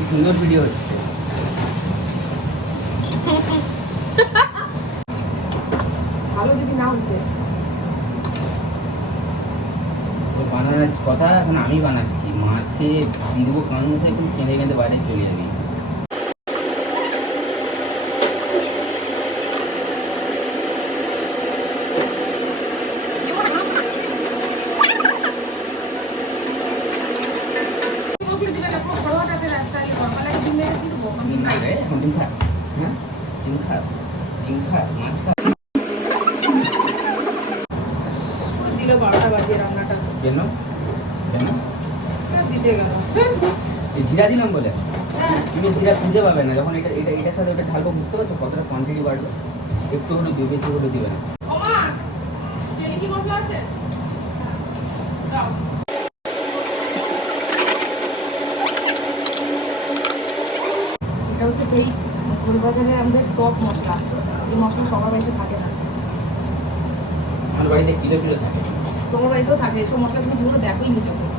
কি সুন্দর ভিডিও হচ্ছে। ভালো যদি না হচ্ছে বানানোর কথা এখন আমি বানাচ্ছি, মাকে দিয়ে দেবো কারণ একটু কেঁদে কেঁদে বাইরে চলে যাবি। এখন ডিম খা, হ্যাঁ ডিম খা, ডিম খা, মাছ খা। দিল 12টা বাজে রান্নাটা কেন কেন দিতে গেল। এই জিরা দিলাম বলে হ্যাঁ তুমি জিরা খুঁজে পাবে না যখন এটা এটা এটার সাথে ওটা ঢালবো, বুঝতে পারছো কতটা কোয়ান্টিটি বাড়বে। একটু হলে দিবে, বেশি হলে দিবে না। ওমা তেল কি মশলা আছে দাও। এটা হচ্ছে সেই পরিবারের আমাদের টপ মশলা, এই মশলা সবার বাড়িতে থাকে না। আমার বাড়িতে কিলো কিলো থাকে। তোমার বাড়িতেও থাকে, এসব মশলা তুমি যেগুলো দেখোই নি যখন।